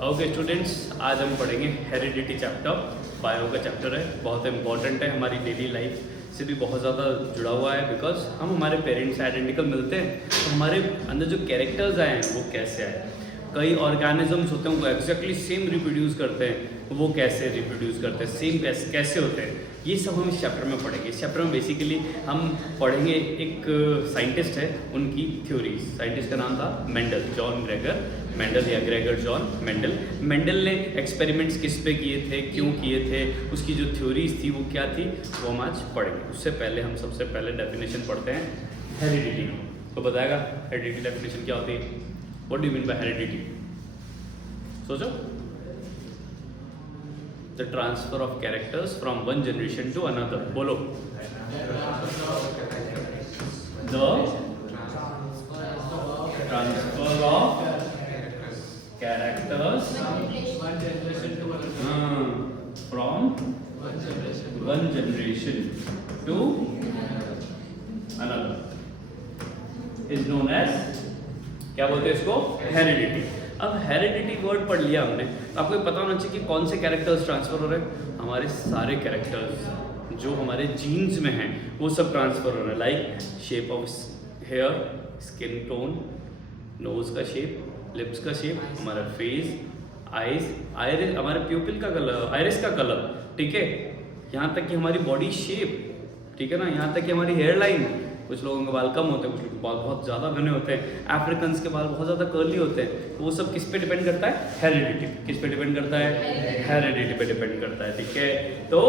Okay students, आज हम पढ़ेंगे हेरिडिटी चैप्टर। बायो का चैप्टर है, बहुत इंपॉर्टेंट है, हमारी डेली लाइफ से भी बहुत ज़्यादा जुड़ा हुआ है। बिकॉज हम हमारे पेरेंट्स से आइडेंटिकल मिलते हैं, तो हमारे अंदर जो कैरेक्टर्स आए हैं वो कैसे आए। कई ऑर्गेनिजम्स होते हैं वो एग्जैक्टली सेम रिप्रोड्यूस करते हैं, वो कैसे रिप्रोड्यूस करते हैं, सेम कैसे होते हैं, ये सब हम इस चैप्टर में पढ़ेंगे। इस चैप्टर में बेसिकली हम पढ़ेंगे एक साइंटिस्ट है, उनकी थ्योरीज। साइंटिस्ट का नाम था मेंडल, जॉन ग्रेगर मेंडल या ग्रेगर जॉन मेंडल। मेंडल ने एक्सपेरिमेंट्स किस पे किए थे, क्यों किए थे, उसकी जो थ्योरीज थी वो क्या थी, वो हम आज पढ़ेंगे। उससे पहले हम सबसे पहले डेफिनेशन पढ़ते हैं हेरिडिटी। तो बताएगा हेरिडिटी डेफिनेशन क्या होती है। What do you mean by heredity? सोचो। The transfer of characters from one generation to another. बोलो। The transfer of characters from one generation to another is known as, क्या बोलते हैं इसको, हेरिडिटी। अब हेरिडिटी वर्ड पढ़ लिया हमने, आपको पता होना चाहिए कि कौन से कैरेक्टर्स ट्रांसफर हो रहे हैं। हमारे सारे कैरेक्टर्स जो हमारे जीन्स में हैं वो सब ट्रांसफर हो रहे हैं। Like shape of hair, skin tone, nose का शेप, लिप्स का शेप, हमारा फेस, आइज, आइरिस, हमारे प्यूपिल का कलर, आइरिस का कलर, ठीक है, यहाँ तक कि हमारी बॉडी शेप, ठीक है ना, यहाँ तक कि हमारी हेयर लाइन। कुछ लोगों के बाल कम होते हैं, कुछ लोगों के बाल बहुत ज़्यादा घने होते हैं, अफ्रीकन्स के बाल बहुत ज़्यादा कर्ली होते हैं। वो सब किस पे डिपेंड करता है? हेरिडिटी। किस पे डिपेंड करता है? हेरिडिटी पे डिपेंड करता है, ठीक है। तो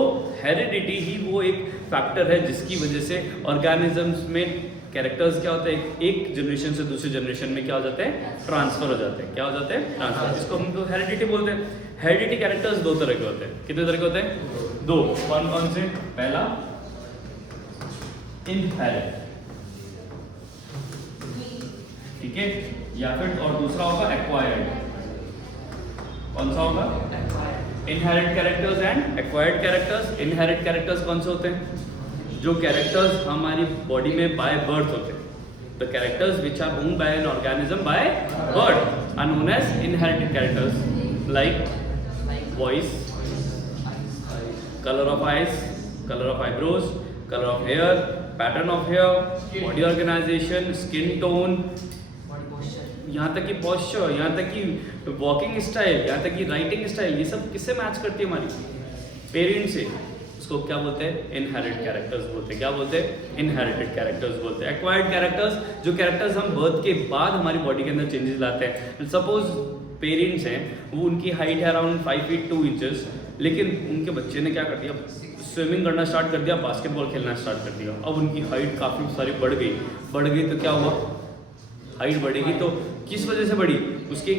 हेरिडिटी ही वो एक फैक्टर है जिसकी वजह से ऑर्गेनिजम्स में कैरेक्टर्स क्या होते हैं, एक जनरेशन से दूसरी जनरेशन में क्या हो जाते हैं, ट्रांसफर हो जाते हैं। क्या हो जाते हैं? ट्रांसफर। जिसको हम तो हेरिडिटी बोलते हैं। हेरिडिटी कैरेक्टर्स दो तरह के होते हैं। कितने तरह के होते हैं? दो। कौन कौन से? पहला इनहेरिट, ठीक है, या फिर और दूसरा होगा एक्वायर्ड। कौन सा होगा? Inherit characters and acquired characters. Inherit characters कौन से होते हैं? जो कैरेक्टर्स हमारी बॉडी में बाय बर्थ होते हैं। The characters which are born by an organism by birth are known as inherited characters. Like voice, colour of eyes, colour of eyebrows, colour of hair, pattern of hair, body organisation, skin tone, यहाँ तक कि posture, यहाँ तक कि walking style, यहाँ तक कि writing style, ये सब किससे मैच करती है? हमारी पेरेंट्स से। उसको क्या बोलते हैं? इनहेरिट कैरेक्टर्स बोलते हैं। क्या बोलते हैं? इनहेरिटेड कैरेक्टर्स बोलते हैं। एक्वायर्ड कैरेक्टर्स, जो कैरेक्टर्स हम बर्थ के बाद हमारी बॉडी के अंदर चेंजेस लाते हैं। सपोज पेरेंट्स हैं, वो उनकी हाइट है अराउंड 5 फीट 2 इंचेस, लेकिन उनके बच्चे ने क्या कर दिया, स्विमिंग करना स्टार्ट कर दिया, बास्केटबॉल खेलना स्टार्ट कर दिया। अब उनकी हाइट काफ़ी सारी बढ़ गई तो क्या हुआ? हाइट बढ़ेगी तो किस वजह से बढ़ी? उसकी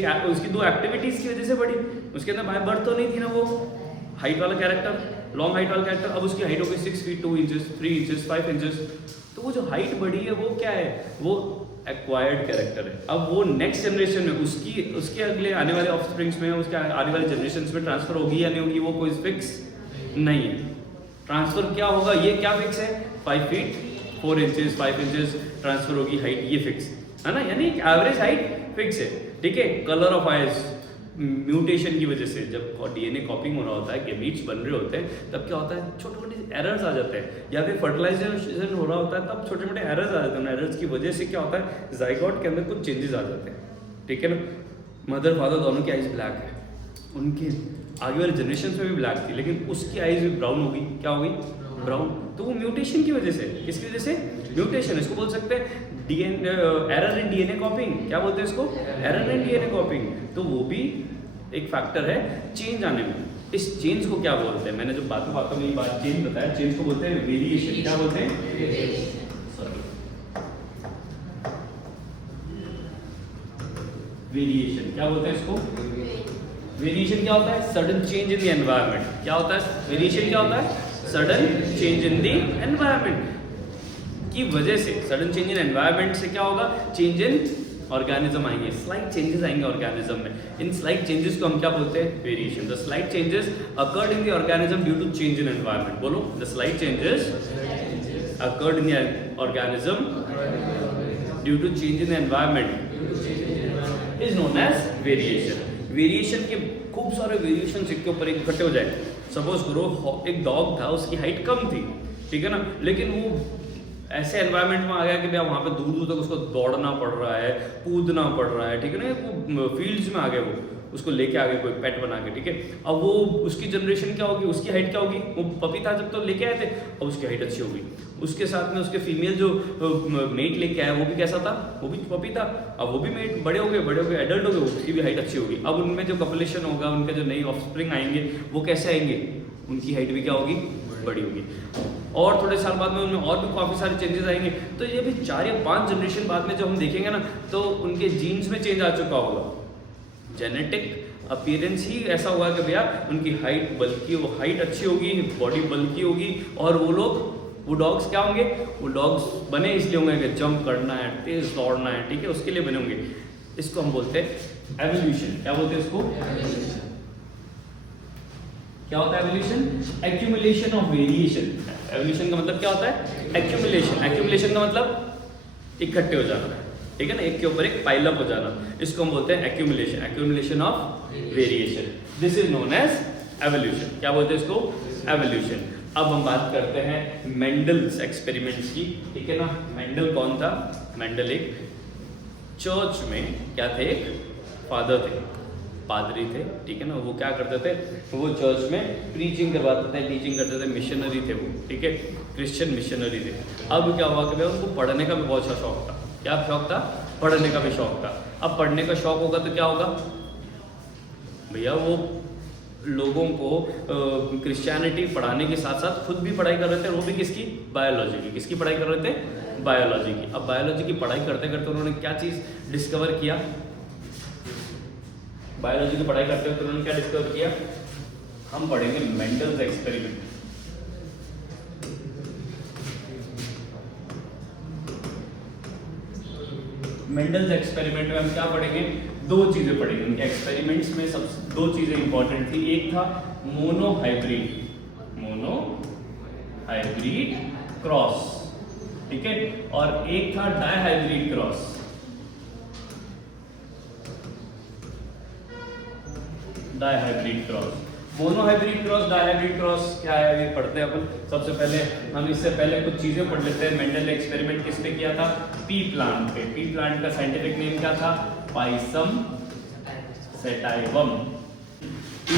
दो एक्टिविटीज़ की वजह से बढ़ी। उसके अंदर बाय बर्थ तो नहीं थी ना वो हाइट वाला कैरेक्टर, लॉन्ग हाइट वाला कैरेक्टर। अब उसकी हाइट हो गई 6 फीट 2 इंचेस, 3 इंचेस, 5 इंचेस। तो वो जो हाइट बढ़ी है वो क्या है? वो एक्वायर्ड कैरेक्टर है। अब वो नेक्स्ट जनरेशन में उसके अगले आने वाले ऑफस्प्रिंग्स में, उसके आने वाले जनरेशन में ट्रांसफर होगी या नहीं होगी, वो कोई फिक्स नहीं है। ट्रांसफर क्या होगा, ये क्या फिक्स है? 5 फीट 4 इंचेस, 5 इंचेस ट्रांसफर होगी हाइट, ये फिक्स है ना, यानी एवरेज हाइट फिक्स है, ठीक है। कलर ऑफ आइज, म्यूटेशन की वजह से जब डीएनए कॉपिंग हो रहा होता है, गेमीट्स बन रहे होते हैं, तब क्या होता है, छोटे छोटे एरर्स आ जाते हैं। या फिर फर्टिलाइजेशन हो रहा होता है, तब छोटे छोटे एरर्स आ जाते हैं। एरर्स की वजह से क्या होता है, जाइगोट के अंदर कुछ चेंजेस आ जाते हैं, ठीक है ना। मदर फादर दोनों की आइज ब्लैक है, उनके आगे वाले जनरेशन में भी ब्लैक थी, लेकिन उसकी आइज भी ब्राउन होगी। क्या होगी? ब्राउन। तो वो म्यूटेशन की वजह से, किसकी वजह से? म्यूटेशन। इसको बोल सकते हैं एरर इन डीएनए कॉपिंग। क्या बोलते हैं इसको? Error in DNA कॉपिंग। तो वो भी एक फैक्टर है चेंज आने में। इस चेंज को क्या बोलते हैं? मैंने जो बातों में ये बात चेंज बताया, चेंज को बोलते हैं वेरिएशन। क्या बोलते हैं? वेरिएशन। क्या बोलते हैं इसको? वेरिएशन क्या होता है? Sudden change in the environment. क्या होता है? वेरिएशन क्या होता है? Sudden change in the environment की वजह से। सडन चेंज इन एनवायरनमेंट से क्या होगा? चेंज इन ऑर्गेनिज्म आएंगे, स्लाइट चेंजेस आएंगे ऑर्गेनिज्म में। इन स्लाइट चेंजेस को हम क्या बोलते हैं? Variation. The slight changes occurred in the organism due to change in environment. बोलो, the slight changes occurred in the organism due to change in environment is known as variation. Variation के खूब सारे variation एक के ऊपर एक इकट्ठे हो जाए। सपोज करो एक डॉग था, उसकी हाइट कम थी, ठीक है ना, लेकिन वो ऐसे एनवायरनमेंट में आ गया कि भैया वहाँ पे दूर दूर तक उसको दौड़ना पड़ रहा है, कूदना पड़ रहा है, ठीक है ना, वो फील्ड्स में आ गया, वो उसको लेके आ गए कोई पेट बना के, ठीक है। अब वो उसकी जनरेशन क्या होगी, उसकी हाइट क्या होगी, वो पपी था जब तो लेके आए थे, अब उसकी हाइट अच्छी होगी। उसके साथ में उसके फीमेल जो मेट लेके आया वो भी कैसा था, वो भी पपी था, अब वो भी मेट बड़े हो गए एडल्ट हो गए, उसकी भी हाइट अच्छी होगी। अब उनमें जो पॉपुलेशन होगा, उनके जो नई ऑफस्प्रिंग आएंगे वो कैसे आएंगे, उनकी हाइट भी क्या होगी, बड़ी होगी। और थोड़े साल बाद में उनमें और भी काफ़ी सारे चेंजेस आएंगे। तो ये भी 4 या 5 जनरेशन बाद में जब हम देखेंगे ना, तो उनके जीन्स में चेंज आ चुका होगा। जेनेटिक अपीयरेंस ही ऐसा हुआ कि भैया उनकी हाइट बल्कि वो हाइट अच्छी होगी, बॉडी बल्कि होगी, और वो डॉग्स क्या होंगे, वो डॉग्स बने इसलिए होंगे कि जंप करना है, तेज दौड़ना है, ठीक है, उसके लिए बने होंगे। इसको हम बोलते हैं एवोल्यूशन। क्या बोलते हैं इसको, क्या होता है evolution, accumulation of variation. Evolution का मतलब क्या होता है, एक्यूमुलेशन। एक्यूमुलेशन का मतलब इकट्ठे हो जाना, ठीक है ना, एक के ऊपर एक पाइल अप हो जाना, इसको हम बोलते हैं accumulation. Accumulation of variation, this is known as evolution. क्या बोलते हैं इसको, एवोल्यूशन। अब हम बात करते हैं मेंडल्स एक्सपेरिमेंट्स की, ठीक है ना। मेंडल कौन था, मेंडल एक चर्च में क्या थे, एक फादर थे, पादरी थे, ठीक है ना। वो क्या करते थे, वो चर्च में प्रीचिंग करवाते थे, टीचिंग करते थे, मिशनरी थे वो, ठीक है, क्रिश्चियन मिशनरी थे। अब क्या हुआ कि भाई उनको पढ़ने का भी बहुत अच्छा शौक था। क्या शौक था, पढ़ने का भी शौक था। अब पढ़ने का शौक होगा तो क्या होगा भैया, वो लोगों को क्रिश्चियनिटी पढ़ाने के साथ साथ खुद भी पढ़ाई कर रहे थे, वो भी किसकी, बायोलॉजी की। किसकी पढ़ाई कर रहे थे, बायोलॉजी की। अब बायोलॉजी की पढ़ाई करते करते उन्होंने क्या चीज़ डिस्कवर किया, बायोलॉजी की पढ़ाई करते हुए उन्होंने क्या डिस्कवर किया, हम पढ़ेंगे मेंडल्स एक्सपेरिमेंट। मेंडल्स एक्सपेरिमेंट में हम क्या पढ़ेंगे, 2 चीजें पढ़ेंगे। उनके एक्सपेरिमेंट्स में सब 2 चीजें इंपॉर्टेंट थी। एक था मोनोहाइब्रिड क्रॉस, ठीक है, और एक था dihybrid cross. Dihybrid cross, monohybrid cross, dihybrid cross क्या है, ये पढ़ते हैं अपन। सबसे पहले हम इससे पहले कुछ चीजें पढ़ लेते हैं। मेंडल ने एक्सपेरिमेंट किस पे किया था, पी प्लांट पे। पी प्लांट का साइंटिफिक नेम क्या था, पाइसम सेटाइवम। पी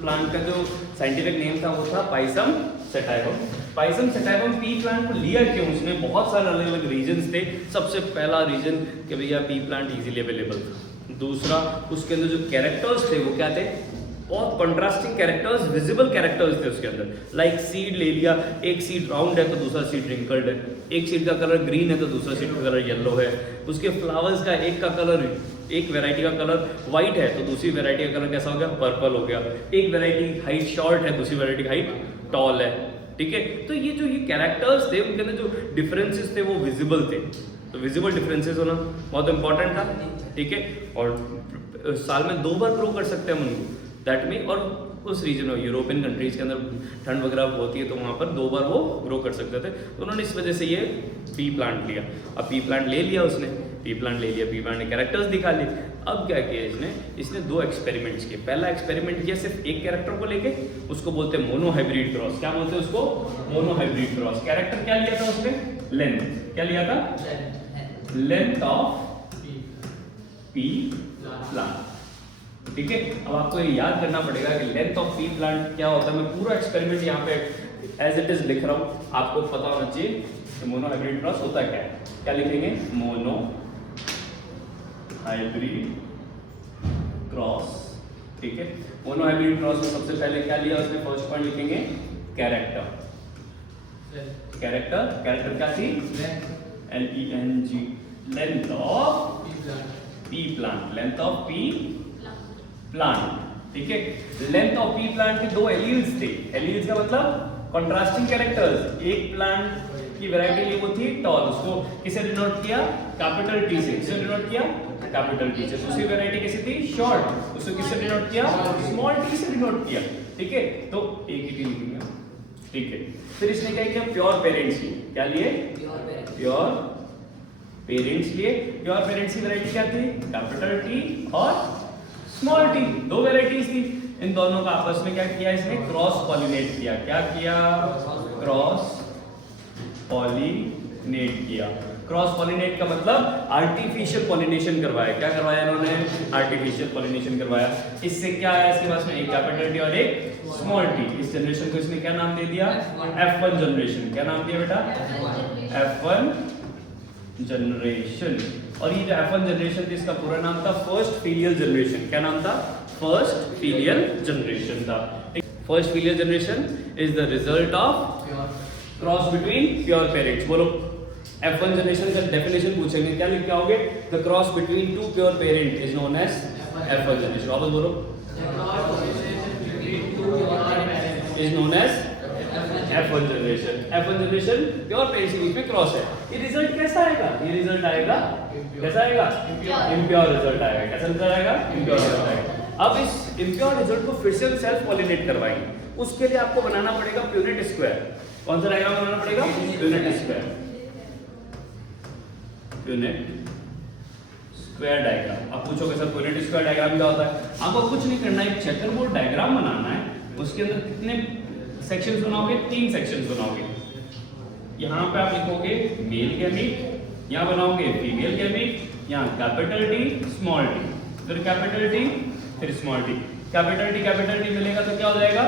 प्लांट का जो साइंटिफिक नेम था वो था Pisum sativum. Pisum sativum P plant को लिया क्यों, उसमें बहुत सारे अलग अलग रीजंस थे। सबसे पहला रीजन कि भैया पी प्लांट इजीली अवेलेबल था। दूसरा, उसके अंदर जो कैरेक्टर्स थे वो क्या थे, बहुत कंट्रास्टिंग कैरेक्टर्स, विजिबल कैरेक्टर्स थे उसके अंदर। लाइक सीड ले लिया, एक सीड राउंड है तो दूसरा सीड रिंकल्ड है, एक सीड का कलर ग्रीन है तो दूसरा सीड का कलर येलो है, उसके फ्लावर्स का एक का कलर, एक वैरायटी का कलर व्हाइट है तो दूसरी वैरायटी का कलर कैसा हो गया, पर्पल हो गया, एक वैरायटी की हाइट शॉर्ट है, दूसरी वैरायटी की हाइट टॉल है, ठीक है। तो ये जो ये कैरेक्टर्स थे उनके अंदर जो डिफरेंसेस थे वो विजिबल थे, तो विजिबल डिफरेंसेस होना बहुत इंपॉर्टेंट था, ठीक है। और साल में 2 बार ग्रो कर सकते हैं हम उनको, दैट मीन, और उस रीजन में यूरोपियन कंट्रीज के अंदर ठंड वगैरह होती है तो वहाँ पर 2 बार वो ग्रो कर सकते थे। तो उन्होंने इस वजह से ये पी प्लांट लिया। अब पी प्लांट ले लिया उसने, पी प्लांट ले लिया, पी प्लांट ने कैरेक्टर्स दिखा लिए। अब क्या किया इसने 2 एक्सपेरिमेंट्स किए। पहला एक्सपेरिमेंट किया सिर्फ एक कैरेक्टर को लेके, उसको बोलते हैं मोनोहाइब्रिड क्रॉस। क्या बोलते हैं उसको, मोनोहाइब्रिड क्रॉस। कैरेक्टर क्या लिया था उसने, लेंथ। क्या लिया था, लेंथ ऑफ पी प्लांट, ठीक है। अब आपको ये याद करना पड़ेगा कि लेंथ ऑफ पी प्लांट क्या होता है। मैं पूरा एक्सपेरिमेंट यहाँ पे एज इट इज लिख रहा हूँ, आपको पता होना चाहिए कि मोनोहाइब्रिड क्रॉस होता क्या है। क्या लिखेंगे, मोनो हाइब्रिड क्रॉस, ठीक है। मोनोहाइब्रिड क्रॉस में सबसे पहले क्या लिया उसने, फर्स्ट पॉइंट लिखेंगे कैरेक्टर। कैरेक्टर क्या थी, LENG, length of P plant, length of P plant, ठीक है। लेंथ ऑफ पी प्लांट के 2 एलील्स थे। एलील्स का मतलब कंट्रास्टिंग कैरेक्टर्स। एक प्लांट की वैरायटी ली वो थी टॉल, उसको किसे डिनोट किया, कैपिटल टी से। किसे डिनोट किया, कैपिटल टी से। दूसरी वैरायटी कैसी थी, शॉर्ट, उसको किससे डिनोट किया, स्मॉल टी से डिनोट किया, ठीक है। तो एक ही टी लिखेंगे, ठीक है। फिर इसने क्या किया, प्योर पेरेंट्स लिए। क्या लिए, प्योर पेरेंट्स लिए। प्योर पेरेंट्स की वैरायटी क्या थी, कैपिटल टी और स्मॉल टी, दो वेराइटीज थी, इन दोनों का आपस में क्या किया इसने, क्रॉस पॉलिनेट किया। क्या किया, क्रॉस पॉलिनेट किया। क्रॉस पॉलिनेट का मतलब आर्टिफिशियल पॉलिनेशन करवाया। क्या करवाया इन्होंने, आर्टिफिशियल पॉलिनेशन करवाया। इससे क्या आया इसके पास में, एक कैपिटल टी और एक स्मॉल टी। इस जनरेशन को इसने क्या नाम दे दिया, F1 जनरेशन। क्या नाम दिया बेटा, F1 जनरेशन। और ये जो F1 जनरेशन थी इसका पूरा नाम था फर्स्ट फीलियल जनरेशन। क्या नाम था, फर्स्ट फीलियल जनरेशन था। First filial generation is the result of cross between pure parents. बोलो, F1 जनरेशन का डेफिनेशन पूछेंगे, क्या लिख के आओगे, the cross between two pure parent is known as F1 generation. वापस बोलो, is known as F1 generation. F1 generation pure parents के बीच में क्रॉस है। ये रिजल्ट कैसा आएगा, ये रिजल्ट आएगा कैसा आएगा, इम्प्योर रिजल्ट आएगा। कैसा रिजल्ट आएगा, इम्प्योर रिजल्ट आएगा। अब इस इम्प्योर रिजल्ट को फिर से सेल्फ पॉलिनेट करवाएंगे। उसके लिए आपको बनाना पड़ेगा प्यूनेट स्क्वायर। कौन सा डायग्राम बनाना पड़ेगा, Punnett square. Punnett square diagram. अब पूछोगे सर प्यूनेट स्क्वायर डायग्राम क्या होता है, आपको कुछ नहीं करना है, एक चेकरबोर्ड डायग्राम बनाना है। उसके अंदर कितने सेक्शंस बनाओगे, 3 सेक्शंस बनाओगे। यहाँ पे आप लिखोगे मेल गैमीट, यहाँ बनाओगे फीमेल गैमीट, यहाँ कैपिटल टी स्मॉल टी, फिर कैपिटल टी फिर स्मॉल टी। कैपिटल टी मिलेगा तो क्या हो जाएगा,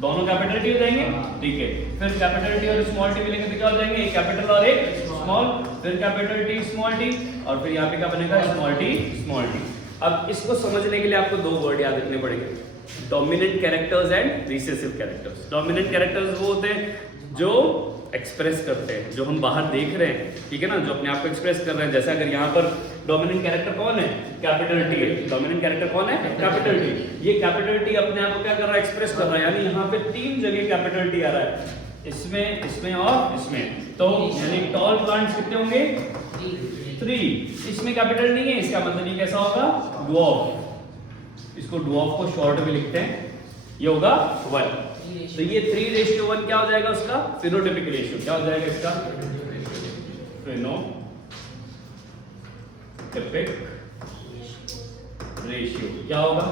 दोनों कैपिटल टी हो जाएंगे, ठीक है। फिर कैपिटल टी और स्मॉल टी मिलेंगे तो क्या हो जाएंगे, एक कैपिटल और एक स्मॉल, फिर कैपिटल टी स्मॉल टी, और फिर यहाँ पे क्या बनेगा, स्मॉल टी स्मॉल टी। अब इसको समझने के लिए आपको 2 वर्ड याद रखने पड़ेंगे, dominant characters and recessive characters. Dominant characters वो होते हैं जो एक्सप्रेस करते हैं, जो हम बाहर देख रहे हैं, ठीक है ना, जो अपने आप को एक्सप्रेस कर रहे हैं। जैसे अगर यहाँ पर डोमिनेंट कैरेक्टर कौन है, कैपिटल टी है। डोमिनेंट कैरेक्टर कौन है, कैपिटल टी। ये कैपिटल टी अपने आप को क्या कर रहा है, एक्सप्रेस कर रहा है। यानी यहाँ पे 3 जगह कैपिटल टी आ रहा है, इसमें, इसमें और इसमें। तो यानी टॉल प्लांट्स कितने होंगे, 3। इसमें कैपिटल नहीं है, इसका मतलब ये कैसा होगा, ड्वार्फ। इसको ड्वार्फ को शॉर्ट में लिखते हैं, ये होगा 1। तो ये 3:1 क्या हो जाएगा उसका, फिनोटाइपिक रेशियो। क्या हो जाएगा इसका, फिनोटाइपिक रेशियो क्या होगा,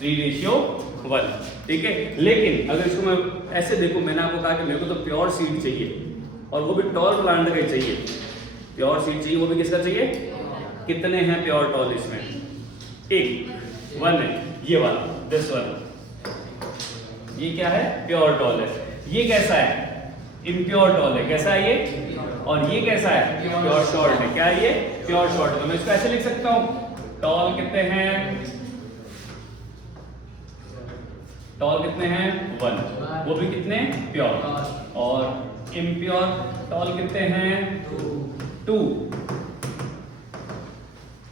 3:1, ठीक है। लेकिन अगर इसको मैं ऐसे देखूं, मैंने आपको कहा कि मेरे को तो प्योर सीड चाहिए, और वो भी टॉल प्लांट का चाहिए। प्योर सीड चाहिए, वो भी किसका चाहिए, कितने हैं प्योर टॉल इसमें, 1 है, ये वाला, दिस वन, ये क्या है, प्योर टॉल है। ये कैसा है, इम्प्योर टॉल है। कैसा है ये, और ये कैसा है, प्योर शॉर्ट है। क्या है ये, प्योर शॉर्ट। तो मैं इसको ऐसे लिख सकता हूं, टॉल कितने हैं, टॉल कितने हैं, 1, वो भी कितने, प्योर। और इम्प्योर टॉल कितने हैं, 2,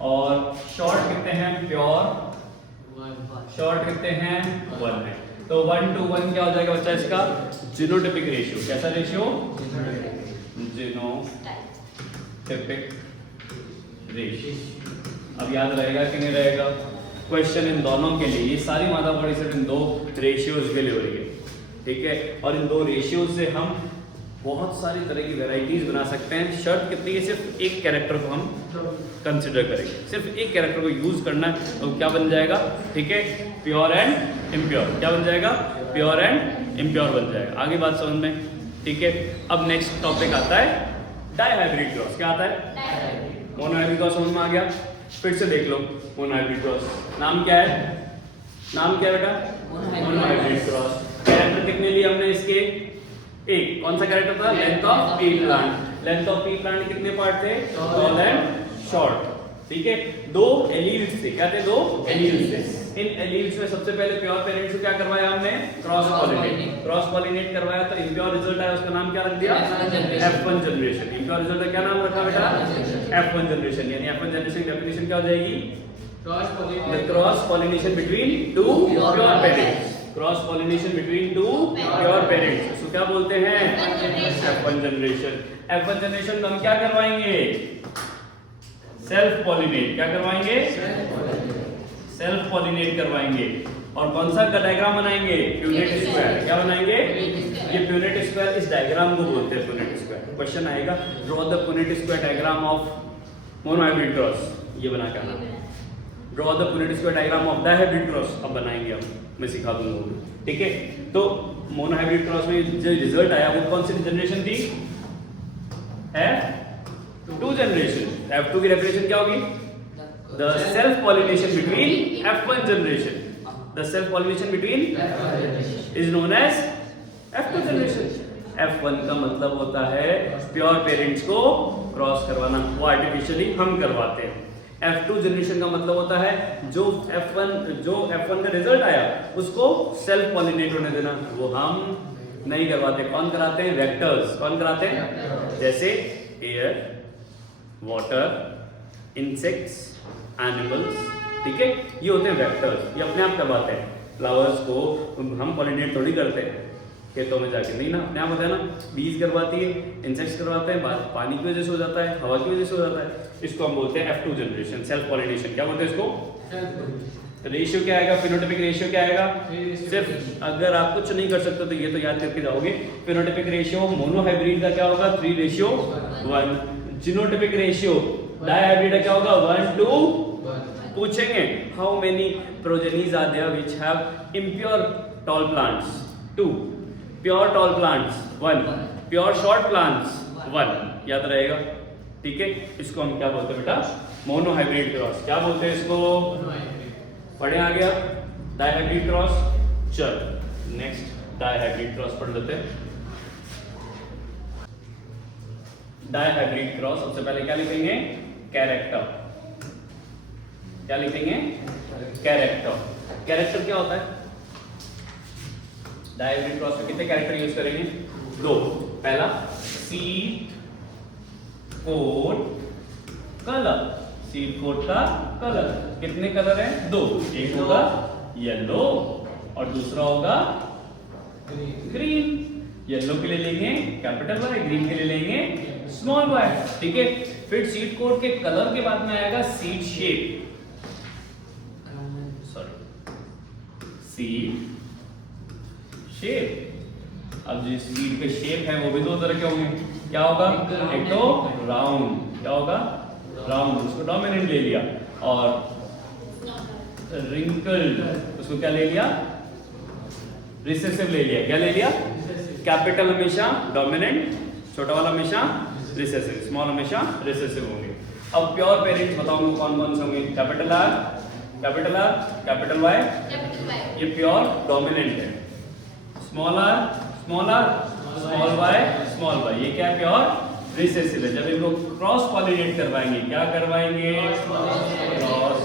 और शॉर्ट कितने हैं, प्योर शॉर्ट कितने हैं, 1 है। तो 1:1 क्या हो जाएगा बच्चा इसका, जीनोटाइपिक रेशियो। कैसा रेशियो, जीनोटाइपिक रेशियो। अब याद रहेगा कि नहीं रहेगा, क्वेश्चन इन दोनों के लिए, ये सारी माथापड़ी सिर्फ इन 2 रेशियोज के लिए हो रही है, ठीक है। और इन 2 रेशियोज से हम बहुत सारी तरह की वेराइटीज बना सकते हैं। शर्त कितनी है, सिर्फ एक कैरेक्टर को हम कंसिडर करेंगे, सिर्फ एक कैरेक्टर को यूज करना है, तो क्या बन जाएगा, ठीक है, प्योर एंड इम्प्योर। क्या बन जाएगा, प्योर एंड इम्प्योर बन जाएगा। आगे बात समझ में, ठीक है। अब नेक्स्ट टॉपिक आता है डाइहाइब्रिड क्रॉस। क्या आता है, मोनोहाइब्रिड क्रॉस समझ में आ गया। फिर से देख लो, मोनोहाइब्रिड क्रॉस नाम क्या है, नाम क्या है बेटा, मोनोहाइब्रिड क्रॉस। कैरेक्टर कितने लिए हमने इसके, एक, कौन सा कैरेक्टर था, length of P plant. Length of P plant कितने पार्ट थे, टॉल एंड शॉर्ट, ठीक है। 2 एलील्स थे, क्या थे, 2 एलील्स थे। इन एलील्स में सबसे पहले प्योर पेरेंट्स को क्या करवाया हमने, क्रॉस पॉलिनेट। क्रॉस पॉलिनेट करवाया तो इम्प्योर रिजल्ट आया, उसका नाम क्या रख दिया, F1 जनरेशन। इम्प्योर रिजल्ट का क्या नाम रखा बेटा, F1 जनरेशन। यानी F1 जनरेशन की डेफिनेशन क्या हो जाएगी, cross pollination between 2 pure parents. Cross pollination between 2 pure parents, इसको क्या बोलते हैं, F1 जनरेशन। F1 जनरेशन को हम क्या करवाएंगे, सेल्फ पॉलिनेट। क्या करवाएंगे, सेल्फ पॉलिनेट करवाएंगे। और कौन सा डायग्राम बनाएंगे, प्यूनेट स्क्वायर। क्या बनाएंगे, ये प्यूनेट स्क्वायर, इस डायग्राम को बोलते हैं प्यूनेट स्क्वायर। क्वेश्चन आएगा, draw the Punnett square diagram of monohybrid cross, ये बना के आना। Draw the unit square diagram of dihybrid cross. अब बनाएंगे हम, मैं सिखा दूंगा, ठीक है। तो मोनोहाइब्रिड क्रॉस में जो रिजल्ट आया वो कौन सी जनरेशन थी? F2 generation. F2 की डेफिनेशन क्या होगी? The self pollination between F1 generation, the self pollination between is known as F2 generation. F1 का मतलब होता है प्योर पेरेंट्स को क्रॉस करवाना, वो आर्टिफिशियली हम करवाते हैं। F2 जनरेशन का मतलब होता है जो F1 का रिजल्ट आया उसको सेल्फ पॉलिनेट होने देना, वो हम नहीं करवाते। कौन कराते हैं? वेक्टर्स। कौन कराते हैं? जैसे एयर, वाटर, इंसेक्ट्स, एनिमल्स, ठीक है, ये होते हैं वेक्टर्स, ये अपने आप करवाते हैं। फ्लावर्स को हम पॉलिनेट थोड़ी करते हैं खेतों में जाके, नहीं ना, अपने आप होता है ना। बीज करवाती है, इंसेक्ट्स करवाते हैं, पानी की वजह से हो जाता है, हवा की वजह से हो जाता है। इसको हम बोलते हैं F2 जनरेशन, सेल्फ पॉलिनेशन। क्या बोलते हैं इसको? रेशियो क्या आएगा? फिनोटाइपिक रेशियो क्या आएगा? सिर्फ अगर आप कुछ नहीं कर सकते तो ये तो याद करके जाओगे। फिनोटाइपिक रेशियो मोनोहाइब्रिड का क्या होगा? 3:1। जीनोटाइपिक रेशियो डायहाइब्रिड का क्या होगा? 1:1। पूछेंगे how many progenies are there which have impure tall plants? 2। Pure tall plants 1, pure short plants 1। याद रहेगा, ठीक है। इसको हम क्या बोलते हैं बेटा? Monohybrid cross. क्या बोलते हैं इसको? पढ़े आगे आप डायहाइब्रिड क्रॉस। चल नेक्स्ट डायहाइब्रिड क्रॉस पढ़ लेते हैं। डायहाइब्रिड क्रॉस सबसे पहले क्या लिखेंगे? कैरेक्टर। क्या लिखेंगे? कैरेक्टर। कैरेक्टर क्या होता है? डायहाइब्रिड क्रॉस में कितने कैरेक्टर यूज करेंगे? 2। पहला seed code colour, seed code का कलर। कितने कलर हैं? 2। एक होगा येलो और दूसरा होगा ग्रीन। येलो के लिए लेंगे कैपिटल वाई, ग्रीन के लिए लेंगे स्मॉल वाई, ठीक है। फिर सीड कोड के कलर के बाद में आएगा सीड शेप, सीड शेप। अब जो सीड के शेप है वो भी 2 तरह के होंगे। क्या होगा? एक तो राउंड, क्या होगा? राउंड, उसको डोमिनेंट ले लिया। और रिंकल्ड, उसको क्या ले लिया? रिसेसिव ले लिया। क्या ले लिया? कैपिटल हमेशा डोमिनेंट, छोटा वाला हमेशा रिसेसिव, स्मॉल हमेशा रिसेसिव होंगे। अब प्योर पेरेंट्स बताऊंगा कौन कौन से होंगे? Capital R, capital R, capital Y, ये प्योर डोमिनेंट है। Small r, small r, small y, small y, ये क्या है? प्योर रिसेसिव है। जब इनको क्रॉस पॉलिनेट करवाएंगे, क्या करवाएंगे? क्रॉस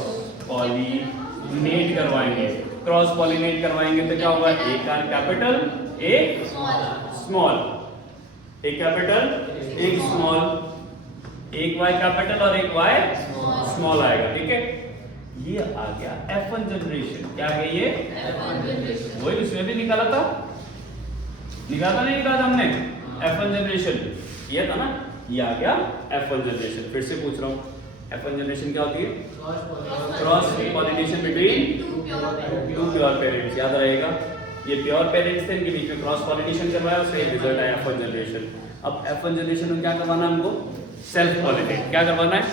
पॉलिनेट करवाएंगे। क्रॉस पॉलिनेट करवाएंगे तो क्या होगा? एक आर कैपिटल, एक स्मॉल, एक कैपिटल, एक स्मॉल, एक वाई कैपिटल और एक वाई स्मॉल आएगा, ठीक है। ये आ गया F1 जनरेशन। क्या है ये? F1 generation. वही इसमें भी निकाला था, निकाला नहीं निकाला हमने? F1 जनरेशन ये था ना, ये आ गया F1 जनरेशन। फिर से पूछ रहा हूँ, F1 जनरेशन क्या होती है? Cross pollination between 2 pure parents. याद रहेगा, ये प्योर पेरेंट्स थे, इनके बीच में क्रॉस पॉलिनेशन करवाया, उसका रिजल्ट आया F1 जनरेशन। अब F1 जनरेशन में क्या करवाना हमको? Self pollinate. क्या करवाना है?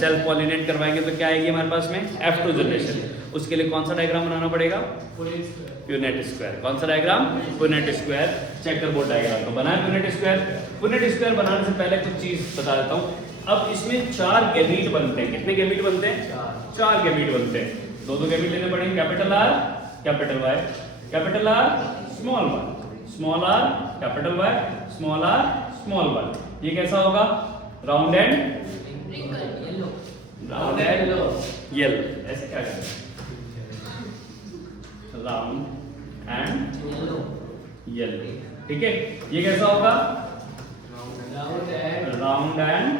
सेल्फ पॉलिनेट करवाएंगे तो क्या आएगी हमारे पास में? F2 generation. उसके लिए कौन सा डायग्राम बनाना पड़ेगा? Unit square. कौन सा diagram? Unit square, checker board diagram. तो बनाए यूनिट स्क्वायर। यूनिट स्क्वायर बनाने से पहले कुछ चीज बता देता हूँ। अब इसमें 4 गैमीट बनते हैं। कितने गैमीट बनते हैं? 4 गैमीट बनते हैं। 2 गैमीट लेने पड़ेंगे, capital R, capital Y, capital R, small y, small r, capital Y, small r, small y. ये कैसा होगा? Round and yellow, round and yellow. ऐसे क्या करें? राउंड एंड येलो, ठीक है। ये कैसा होगा? Round and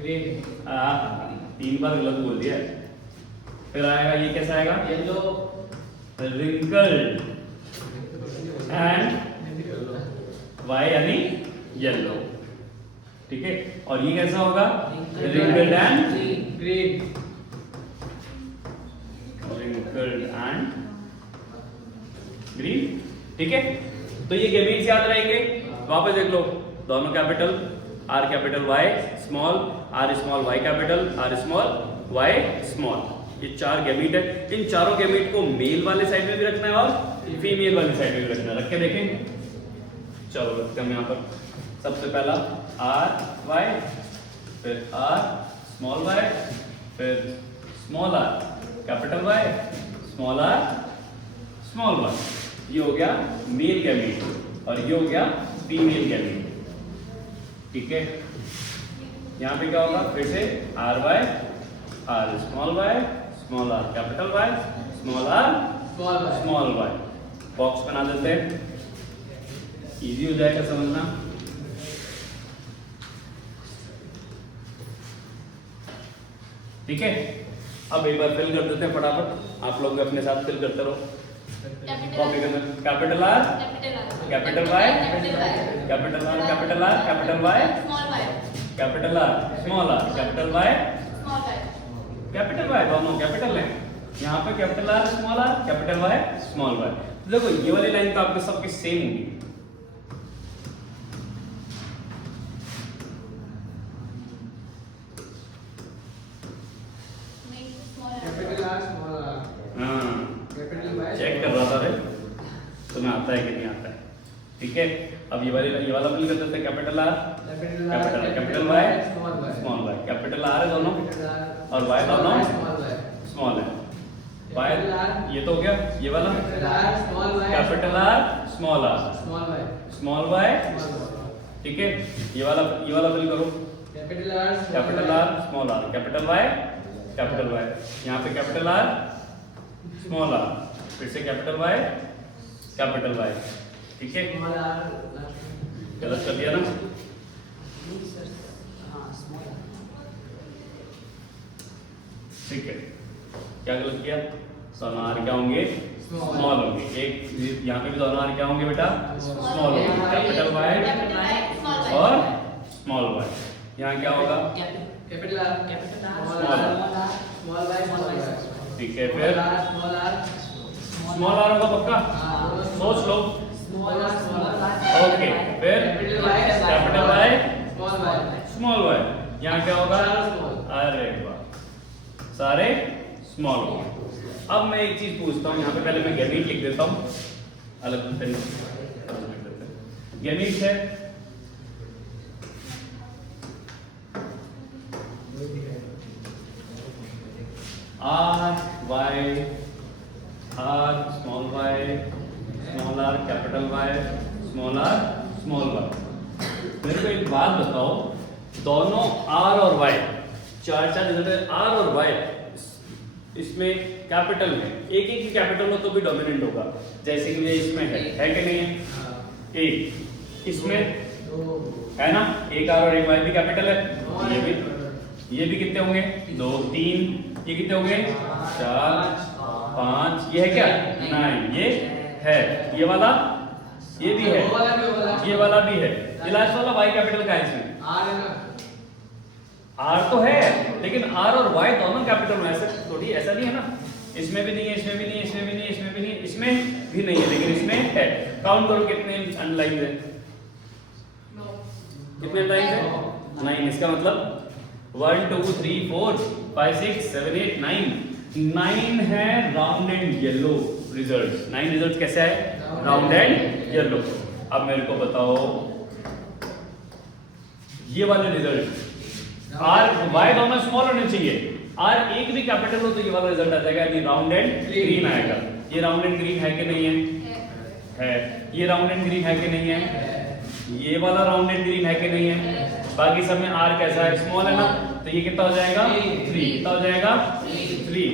green. 3 बार गलत बोल दिया। फिर आएगा, ये कैसा आएगा? येलो, रिंकल्ड एंड वाई यानी येलो, ठीक है। और ये कैसा होगा? Wrinkled and green, wrinkled and green, ठीक है। तो ये गैमीट्स याद रहेंगे। वापस देख लो, दोनों capital, R capital Y small, r small y capital, R small y small. ये 4 गैमीट है। इन चारों गैमीट को मेल वाले साइड में भी रखना है और फीमेल वाली साइड में भी रखना है। रख के देखें, चलो रखते हैं यहाँ पर। सबसे पहला RY, फिर R स्मॉल y, फिर small r capital Y, small r small y। ये हो गया मेल गैमीट और ये हो गया फीमेल गैमीट। ठीक है, यहाँ पे क्या होगा, फिर से RY, R small y, small r capital Y, small r small y। Box बना देते हैं, इजी हो जाएगा समझना। ठीक है, अब एक बार फिल कर देते हैं फटाफट, आप लोग भी अपने साथ फिल करते रहो। कॉपी करना, capital R, capital Y, capital R, capital R, capital Y, capital R, small r, capital Y, capital Y, दोनों कैपिटल है। यहाँ पे capital R small r, capital Y small y। देखो ये वाली लाइन तो आपके सबकी सेम होगी। चेक कर रहा था रे, तुम्हें आता है कि नहीं आता है। ठीक है, अब ये वाला फिल कर देते हैं, capital R, capital Y, small y। Capital R है दोनों और Y दोनों स्मॉल है। Y ये तो हो गया, ये वाला capital R small r small y। ठीक है, ये वाला फिल करो, capital R small r capital Y, capital Y। यहाँ पे कैपिटल R स्मॉल r, फिर से कैपिटल Y, कैपिटल Y। ठीक है, गलत कर दिया ना। ठीक है, क्या गलत किया, दोनों r क्या होंगे, स्मॉल होंगे। एक यहाँ पे भी दोनों r क्या होंगे बेटा, स्मॉल होंगे, कैपिटल Y और स्मॉल y। यहाँ क्या होगा, कैपिटल R स्मॉल y। ठीक है, फिर स्मॉल r होगा पक्का, सोच लो। ओके, फिर कैपिटल Y स्मॉल y। यहाँ क्या होगा, अरे वाह, सारे स्मॉल होंगे। अब मैं एक चीज पूछता हूँ, यहाँ पे पहले मैं गैमीट लिख देता हूँ, अलग गैमीट है R Y, R small y, small r capital Y, small r small y। मेरे को एक बात बताओ, दोनों R और Y, चार रिजल्ट है, R और Y इसमें कैपिटल में, एक ही कैपिटल हो तो भी डोमिनेंट होगा। जैसे कि ये इसमें है कि नहीं है, एक इसमें है ना, एक R और एक Y भी कैपिटल है। ये भी कितने होंगे, 2 3, ये कितने होंगे, 4 5, ये है क्या, 9, ये है, ये वाला ये भी है, ये वाला भी है। ये लास्ट वाला Y कैपिटल का है, इसमें R तो है, लेकिन R और Y दोनों कैपिटल में, ऐसे थोड़ी, ऐसा नहीं है ना, इसमें भी नहीं है, इसमें भी नहीं है, इसमें भी नहीं है, इसमें भी नहीं है, इसमें भी नहीं है, लेकिन इसमें है। काउंट करो कितने अंडरलाइन है, कितने अंडरलाइन है, 9। इसका मतलब 1 2 3 4 5 6 7 8 9 है round and yellow results. 9 results कैसे है, राउंड एंड येलो। अब मेरे को बताओ ये वाले रिजल्ट, R Y दोनों स्मॉल होने चाहिए, R एक भी कैपिटल हो तो ये वाला रिजल्ट आ जाएगा, यानी राउंड एंड ग्रीन आएगा। ये राउंड एंड ग्रीन है कि नहीं है, है। ये राउंड एंड ग्रीन है कि नहीं है, ये वाला राउंड एंड ग्रीन है कि नहीं है। बाकी सब में R कैसा है, स्मॉल है ना, तो ये कितना हो जाएगा, 3। कितना हो जाएगा, 3।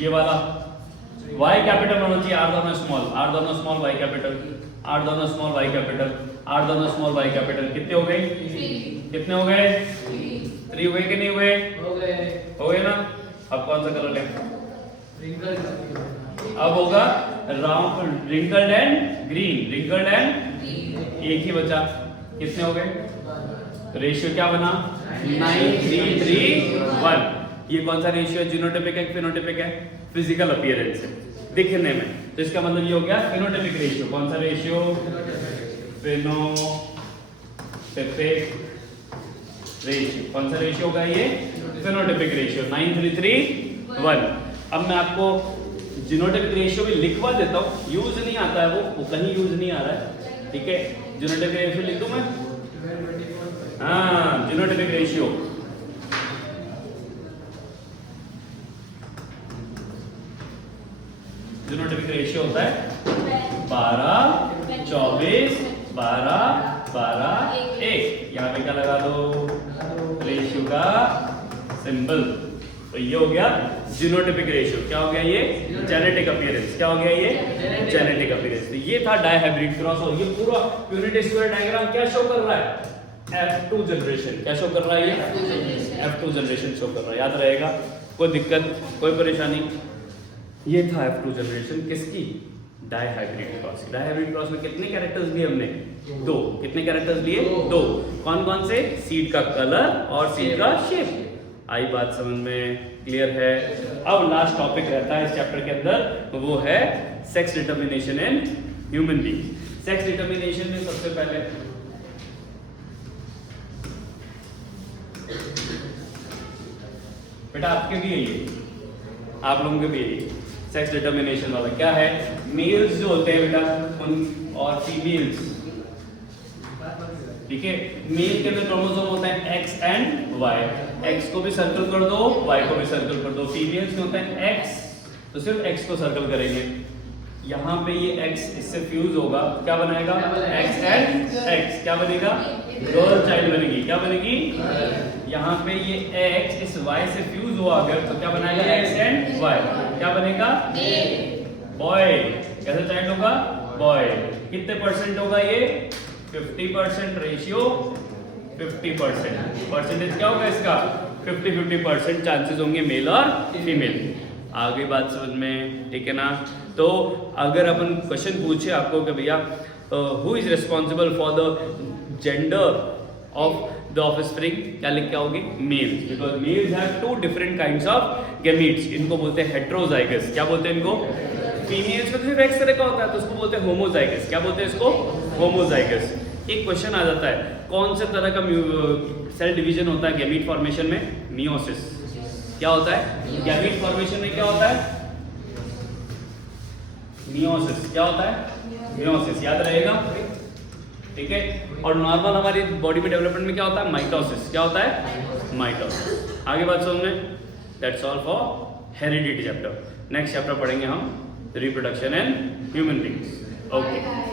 ये वाला Y कैपिटल होना चाहिए, R दोनों स्मॉल, R दोनों स्मॉल, Y कैपिटल, R दोनों स्मॉल, Y कैपिटल, R दोनों स्मॉल, Y कैपिटल। कितने हो गए, कितने हो गए, 3 हुए कि नहीं हुए, हो गए ना। अब कौन सा कलर है, अब होगा round wrinkled and green, wrinkled and एक ही बचा। कितने हो गए, रेशियो क्या बना, 9:3:3:1। ये कौन सा रेशियो है, जीनोटाइपिक है, फिनोटाइपिक है, फिजिकल अपीयरेंस है, दिखने में। तो इसका मतलब ये हो गया फिनोटाइपिक रेशियो। कौन सा रेशियो, फिनोटाइपिक रेशियो। कौन सा रेशियो होगा ये? Phenotypic ratio 9:3:1। अब मैं आपको जीनोटाइपिक रेशियो भी लिखवा देता हूँ, यूज नहीं आता है वो कहीं यूज नहीं आ रहा है, ठीक है। जीनोटाइपिक रेशियो लिख दूं मैं? हाँ, जीनोटाइपिक रेशियो जीनोटाइपिक रेशियो होता है 12, 24, 12, 12, 1। यहाँ पे क्या लगा दो? रेशियो का सिंबल। तो ये हो गया जीनोटाइपिक रेशियो। क्या हो गया ये? Genetic appearance. क्या हो गया ये? Genetic appearance. तो ये था डायहाइब्रिड क्रॉस। और ये पूरा यूनिट स्क्वायर डायग्राम क्या शो कर रहा है? F2 generation. क्या शो कर रहा है ये? F2 जनरेशन शो कर रहा है। याद रहेगा, कोई दिक्कत, कोई परेशानी? ये था F2 जनरेशन किसकी? Dihybrid cross. डायहाइब्रिड क्रॉस में कितने कैरेक्टर्स लिए हमने? 2। कितने कैरेक्टर्स लिए? 2। कौन कौन से? सीड का कलर और सीड का शेप। आई बात समझ में? क्लियर है? अब लास्ट टॉपिक रहता है इस चैप्टर के अंदर, वो है sex determination in human being. Sex determination में सबसे पहले बेटा आपके भी है ये, आप लोगों के भी है ये सेक्स डिटर्मिनेशन वाला। क्या है? मेल्स जो होते हैं बेटा उन और फीमेल्स, ठीक है। मेल के अंदर क्रोमोसोम होता है X एंड Y। X को भी सर्कल कर दो, Y को भी सर्कल कर दो। फीमेल्स में होता है X, तो सिर्फ X को सर्कल करेंगे। यहाँ पे ये X इससे फ्यूज होगा, क्या बनाएगा? X and X। क्या बनेगा? गर्ल चाइल्ड बनेगी। क्या बनेगी? यहाँ पे ये X इस Y से फ्यूज हुआ अगर, तो क्या बनाएगा? X and Y। क्या बनेगा? बॉय। कैसा चाइल्ड होगा? बॉय। कितने परसेंट होगा ये? 50%। रेशियो 50%। परसेंटेज क्या होगा इसका? 50-50% चांसेस होंगे मेल और फीमेल। आगे बात समझ में, ठीक है ना। तो अगर अपन क्वेश्चन पूछे आपको कि भैया who is responsible for the gender of the offspring, क्या लिख के आओगे? Males, because males have 2 different kinds of gametes. इनको बोलते हैं हेट्रोजाइगस। क्या बोलते हैं इनको? फीमेल्स में सिर्फ एक तरह का होता है, तो उसको बोलते हैं होमोजाइगस। क्या बोलते हैं इसको? होमोजाइगस। एक क्वेश्चन आ जाता है, कौन से तरह का सेल डिवीजन होता है गैमीट फॉर्मेशन में? मियोसिस। क्या होता है गैमीट फॉर्मेशन में? क्या होता है? मियोसिस। क्या होता है? मियोसिस। याद रहेगा, ठीक है। और नॉर्मल हमारी बॉडी में डेवलपमेंट में क्या होता है? माइटोसिस। क्या होता है? माइटोसिस। आगे बात समझ में? That's all for heredity chapter. Next chapter पढ़ेंगे हम reproduction and human beings. Okay.